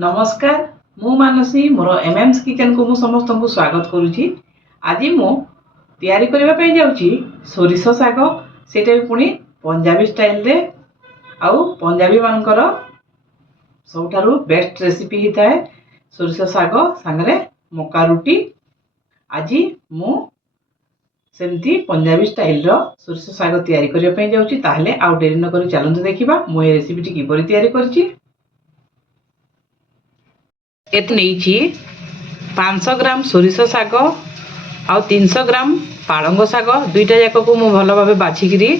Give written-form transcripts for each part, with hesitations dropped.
नमस्कार मु मानसी मोर एमएम्स किचन को मु समस्त को स्वागत करुच्ची। आज मु तैयारी करबा पई जाउची सोरिष साग, सेटा भी पुणी पंजाबी स्टाइल रे आउ पंजाबी मानकर सबठारु बेस्ट रेसिपी हिता है सोरिष साग सांगरे मका रुटी। आज मु सेमती पंजाबी स्टाइल रो सोरिष साग तैयारी करबा पई जाउची। ताहले आउ डेरी न करी चलंतु देखिबा मु ए रेसिपी टी किपरि तैयारी करची। एत नहीं 500 ग्राम सोरिष साग आउ 300 ग्राम पालंग साग, दुईटा जाक को मु भल भाव बाछिकी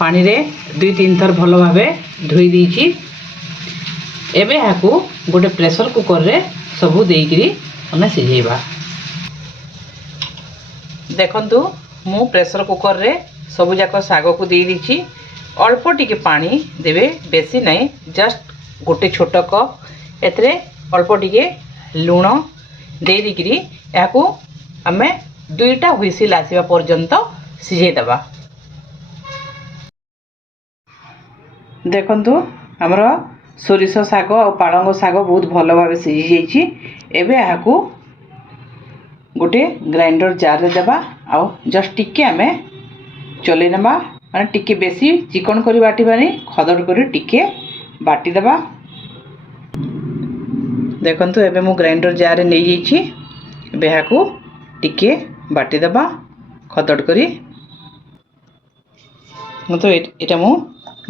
पानी रे 2-3 थर भल भाव धोई देइछि। एबे हाकू गोटे प्रेशर कुकर रे सबु देइकरी हमें सिझेबा। देखंतु मु प्रेशर कुकर रे सबु जाक साग को देई दिछि। अल्प टिके पानी देबे, बेसी नहीं, जस्ट गोटे छोट कप एतरे अल्प टिके लुण दे दिकरी याकू आमे 2टा हुइसिल आसीबा पर्यंत सिझे दबा। देखंतु हमर सोरिष साग और पालंग साग बहुत भल भाव सिझी जाइछि। एबे याकू गोटे ग्राइंडर जार रे देबा आउ जस्ट टिके आमे चले नबा, माने टिके बेसी चिकन करी बाटिबानी, खदड़ करी टिके बाटी देबा। देखंतु एबे मु ग्राइंडर जार रे नै जाइछि। एबे हाकू टिके बाटी देबा खदड़ करी। मतलब एटा मु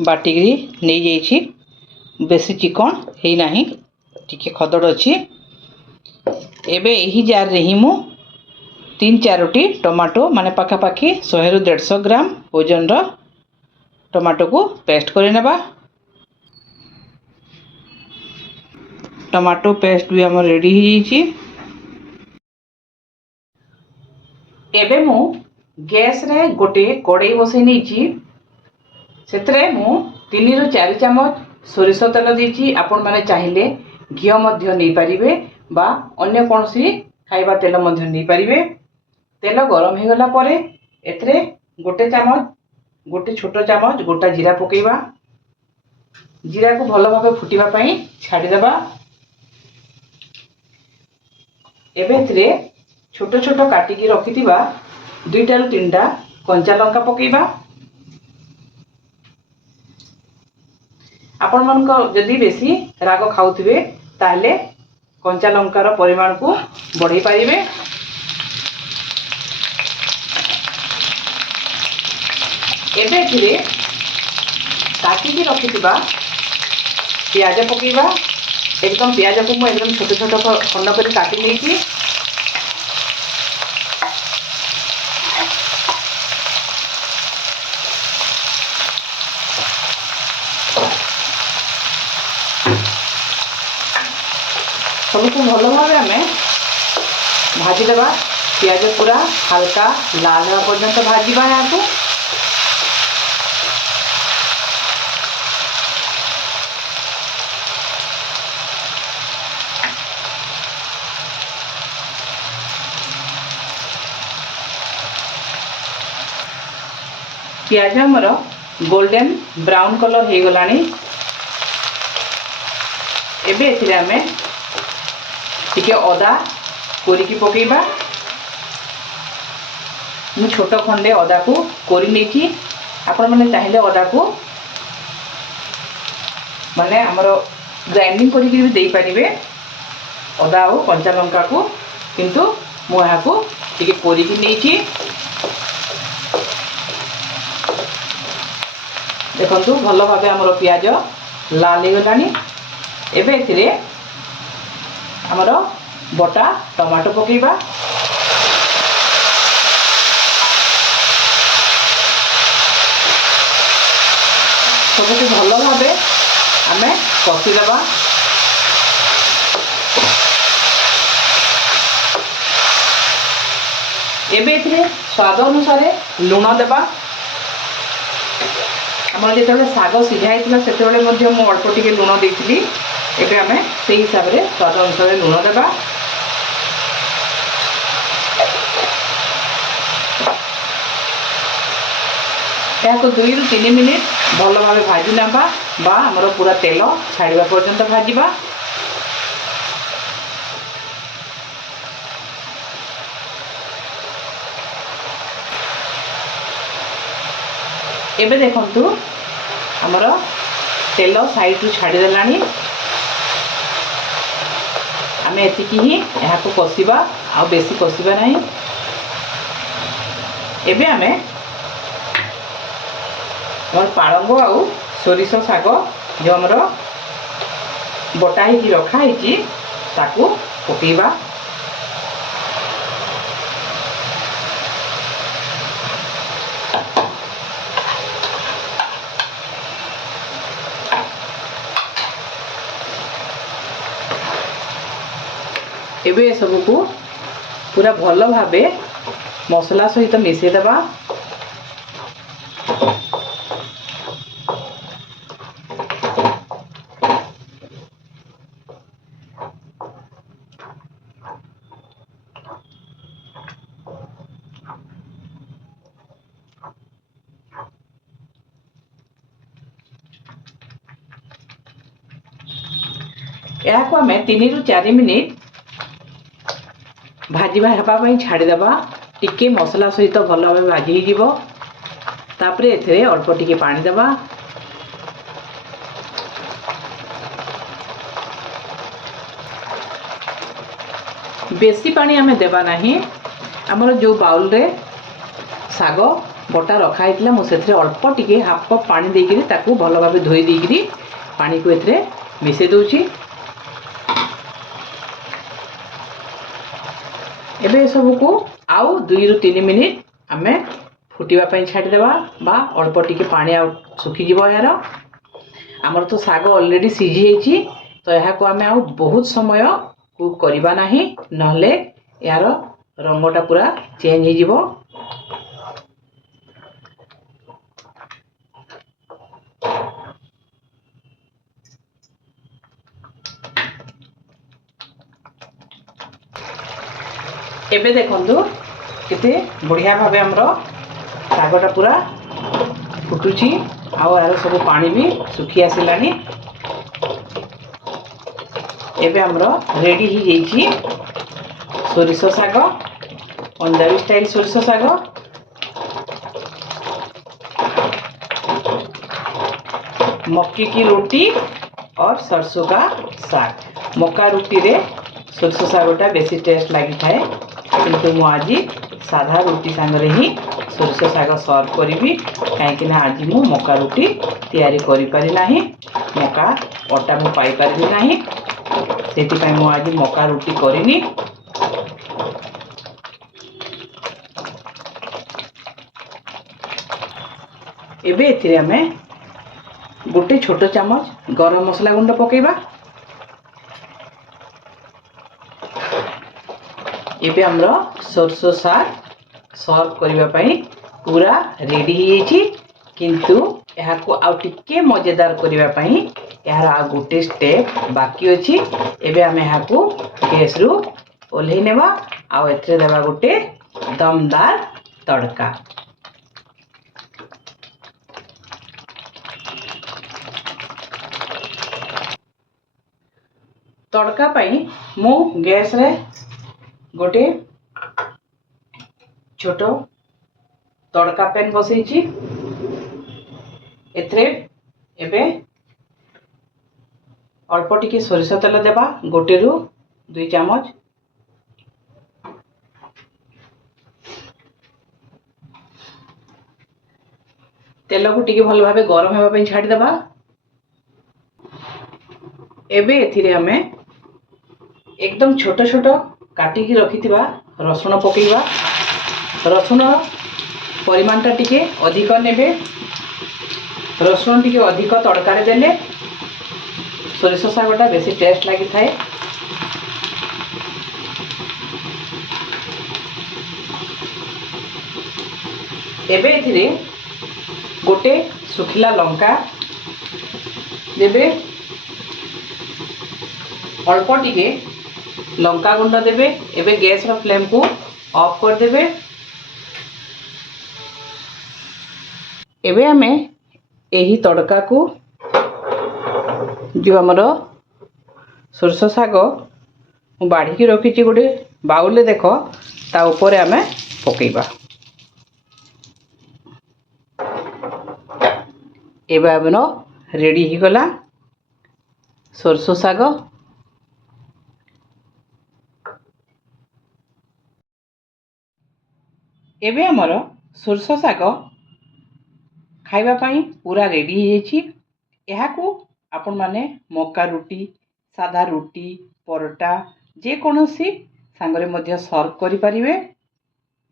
बाटी करी नै जाइछि, बेसी चिकन हेइ नाही, टिके खदड़ अछि। एबे एही जार रे ही मु 3-4टी टमाटो माने पाखा पाखी 100 रु 150 ग्राम ओजन रो टमाटो को पेस्ट करि नेबा। टमाटो पेस्ट भी हमर रेडी हो जाइछि। एबे मु गैस रे गोटे कड़ाई बसै नेछि। सेतरे मु 3 रु 4 चम्मच सोरिष तेल देछि। आपण माने चाहिले घी मध्य नै परिबे बा अन्य कोनसी खाइबा तेल मध्य नै परिबे। तेल गरम हे गला परे एतरे गोटे छोटो चामच गोटा जीरा पकेइबा। जीरा को भलो भाबे फुटिबा पई छाडी देबा। एबे एतरे छोटो छोटो काटी की रखिथिबा 2टा रु 3टा कंचा लंका पकेइबा। आपण मन को जदी बेसी राग खाउथिबे ताले कंचा लंकार परिमाण को बढ़ाई पारिबे। एबे एथिरे काटी की रखिथिबा प्याज पकेइबा। एकदम प्याज को मु एकदम छोटे छोटे खंड कर काटी लेछि। सबको भल भाव आम भाजी देबा। प्याज पूरा हल्का लाल होगा पर्यंत भाजवा। यहाँ को प्याज हमर गोल्डन ब्राउन कलर हो गलानी। एबे एथिरे आमे टिके अदा कोरिकी पकेइबा। मु छोट खंडे अदा को कोरी नेछि। आपण माने चाहिले अदा को माने हमर ग्राइंडिंग करिकि भी देई परिबे अदा और कंचा लंका को, किंतु मु यहाँ को टिके कोरिकी नेछि। देखंतु भल भाबे हमर प्याज लाल हो गलानी। एबे एथिरे हमर बटा टमाटो पकेइबा। सबको भल भाबे आमे कषि देबा। एबे एथिरे स्वाद अनुसार लुण देबा। हमर जेतेबेले साग सिझाइथिला सेतेबेले मध्ये मु अल्प टिके लुण देइथिली। एबे आमे सेही हिसाब रे स्वाद अनुसार लुण देबा। या को 2 रु 3 मिनिट भल भाबे भाजी नेबा बा हमर पूरा तेल छाड़िबा पर्यंत भाजीबा। एबे देखंतु हमर तेल साइड रु छाड़ी देलानी आम एतिकी ही यहाँ को कषिबा आ बेसी कषिबा नहीं। एबे आमे मोर पालंग आउ सोरिष साग जो हमर बटा ही रखा है ताकू पकेबा। एबे सबको पूरा भल भावे मसला सहित मिसई देबा। या को आमे 3 रु 4 मिनिट भाजीबा हेबा पई छाड़ी देबा। टिके मसला सहित भल भावे भाजी जीवो। तापरे एथरे अल्प टिके पानी देबा। बेसी पानी आमे देबा नहीं। हमर जो बाउल रे साग बटा रखा हैतला मो सेथरे अल्प टिके हाफ कप पानी देकिरी ताकू भल भावे धोई देकिरी पानी को एथरे मिसे दोची। एबे सबको आउ 2 रु 3 मिनिट आमे फुटिबा पई छाडी देबा बा अल्प टिके पानी आ सुखी जीवो। यार हमर तो साग ऑलरेडी सिझी हेची तो यहाँ को आमे आउ बहुत समय कुक करिबा नहीं नहले यार रंगटा पूरा चेंज हो जीवो। एबे देखंतु केते बढ़िया भावे हमरो सागटा पूरा फुटुची आ यार सब पानी भी सुखी आसिलानी। एबे हमरो रेडी ही जेची सोरिष साग पंजाबी स्टाइल सोरिष साग। मक्की की रोटी और सरसों का साग। मक्का रोटी रे सोरिष सागटा बेसी टेस्ट लगी थाए किंतु मु आज साधा रोटी सांगरे ही सोरिष साग सर्व करी कहीं आज मु मक्का रोटी तैयारी करि पारि नाही। मक्का अटा मु पाई पारि नाही सेति पई मु आज मक्का रोटी करिनी। एबे एथिरे हमें गोटे छोट चामच गरम मसला गुंड पकेबा। एबे हमरो सरसो साग सर्व करिबा पई पूरा रेडी ही किंतु यहाँ को आउ टिके मजेदार करिबा पई यार आ गोटे स्टेप बाकी अछि। एबे हम यहाँ को गैस रु ओल्हे नेबा आ एथरे देबा गोटे दमदार तड़का। तड़का पई मु गैस रे गोटे छोट तड़का पैन बसैची। एथरे एबे अल्प टिके सोरिष तेल देबा 1 रु 2 चामच। तेल को टिके भल भावे गरम हेबा पई छाडी देबा। एबे एथिरे हमें एकदम छोट छोट काटी की रखिथिबा रसुण पकेबा। रसुण परिमाणटा टिके अधिक नेबे। रसुण टिके अधिक तड़का देले सोरिष सागटा बेसी टेस्ट लगी थाए। एबे एथिरे गोटे सुखिला लंका देबे। अल्प टिके लंका गुंड देबे। एबे गैस रो फ्लेम को ऑफ कर देबे। एबे हमें यही तड़का को जो हमर सोरिष साग बाढ़ी की रखी गोटे बाउल देख ता ऊपर हमें पकेबा। ଏବେ ଆମର ରେଡ଼ି ହେଇଗଲା ସୋରିଷ ଶାଗ। ଏବେ ଆମର ସୋରିଷ ଶାଗ ଖାଇବା ପାଇଁ ପୁରା ରେଡ଼ି ହେଇଯାଇଛି। ଏହାକୁ ଆପଣମାନେ ମକା ରୁଟି, ସାଧା ରୁଟି, ପରଟା ଯେକୌଣସି ସାଙ୍ଗରେ ମଧ୍ୟ ସର୍ଭ କରିପାରିବେ।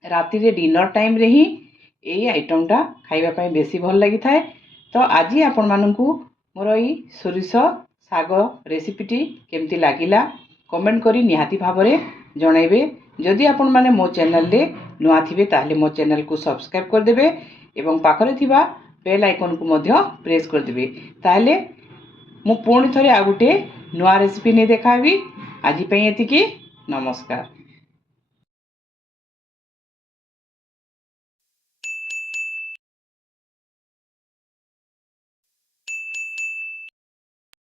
ରାତିରେ ଡିନର ଟାଇମ୍ରେ ହିଁ ଏଇ ଆଇଟମ୍ଟା ଖାଇବା ପାଇଁ ବେଶୀ ଭଲ ଲାଗିଥାଏ। ତ ଆଜି ଆପଣମାନଙ୍କୁ ମୋର ଏଇ ସୋରିଷ ଶାଗ ରେସିପିଟି କେମିତି ଲାଗିଲା କମେଣ୍ଟ କରି ନିହାତି ଭାବରେ ଜଣାଇବେ। ଯଦି ଆପଣମାନେ ମୋ ଚ୍ୟାନେଲରେ ନୂଆ ଥିବେ ତାହେଲେ ମୋ ଚ୍ୟାନେଲକୁ ସବସ୍କ୍ରାଇବ୍ କରିଦେବେ ଏବଂ ପାଖରେ ଥିବା ବେଲ୍ ଆଇକନ୍କୁ ମଧ୍ୟ ପ୍ରେସ୍ କରିଦେବେ। ତାହେଲେ ମୁଁ ପୁଣି ଥରେ ଆଉ ଗୋଟେ ନୂଆ ରେସିପି ନେଇ ଦେଖାହେବି। ଆଜି ପାଇଁ ଏତିକି। ନମସ୍କାର।